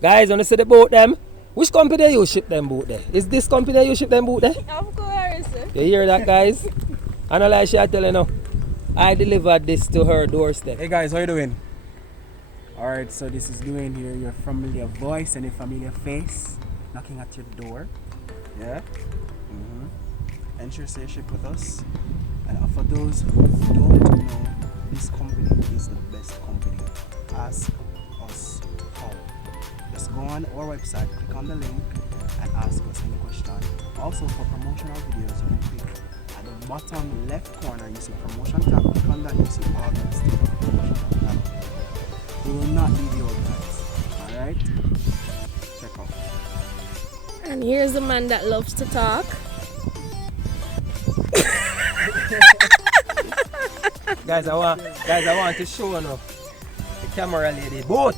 Guys, when you see the boat them, which company you ship them boat there? Is this company you ship them boat there? Of course. You hear that, guys? And I like she tell you now, I delivered this to her doorstep. Hey guys, how you doing? Alright, so this is Dwayne here, your familiar voice and a familiar face knocking at your door. Yeah? Ensure you ship with us. And for those who don't know, this company is the best company. Ask us how. Just go on our website, click on the link and ask us any question. Also for promotional videos, you can click at the bottom left corner, you see promotion tab, click on that, you see all the promotion tab. We will not leave you out, guys. Alright? Check out. And here's the man that loves to talk. Guys, I want to show you now the camera lady boat.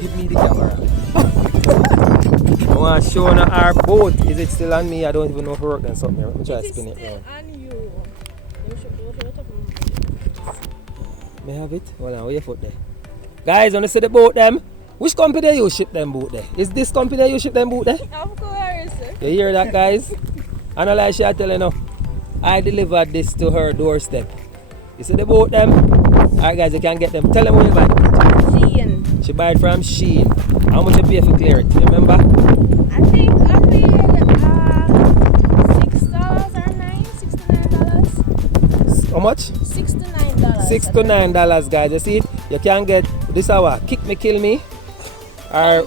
Give me the camera. I want to show you our boat. Is it still on me? I don't even know if it works and something. Let me try to spin it now. On you. May I have it? Hold on, where your foot there? Guys, when you see the boat them, which company you ship them boat there? Is this company you ship them boat there? Of course. You hear that, guys? And I like she tell you now, I delivered this to her doorstep. You see the boat them? Alright guys, you can get them. Tell them where you buy it. Shein. She buy it from Shein. How much you pay for clear it? You remember? I think I paid $6 or $69. How much? $6 to $9. $6 to $9, guys. You see it? You can get this hour. Kick me, kill me. Or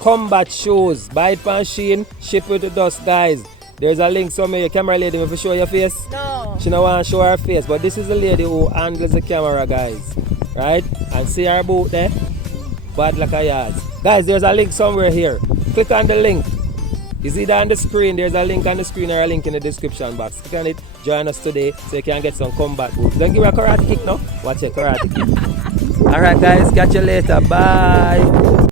combat shoes. Buy it from Shein. Ship it to dust, guys. There's a link somewhere. Your camera lady, if you show your face. No. She don't want to show her face, but this is the lady who handles the camera, guys. Right? And see her boat there? Bad like a yard. Guys, there's a link somewhere here. Click on the link. Is it on the screen? There's a link on the screen or a link in the description box. Click on it. Join us today so you can get some combat boots. Don't give her a karate kick now. Watch it, karate kick. Alright guys, catch you later. Bye.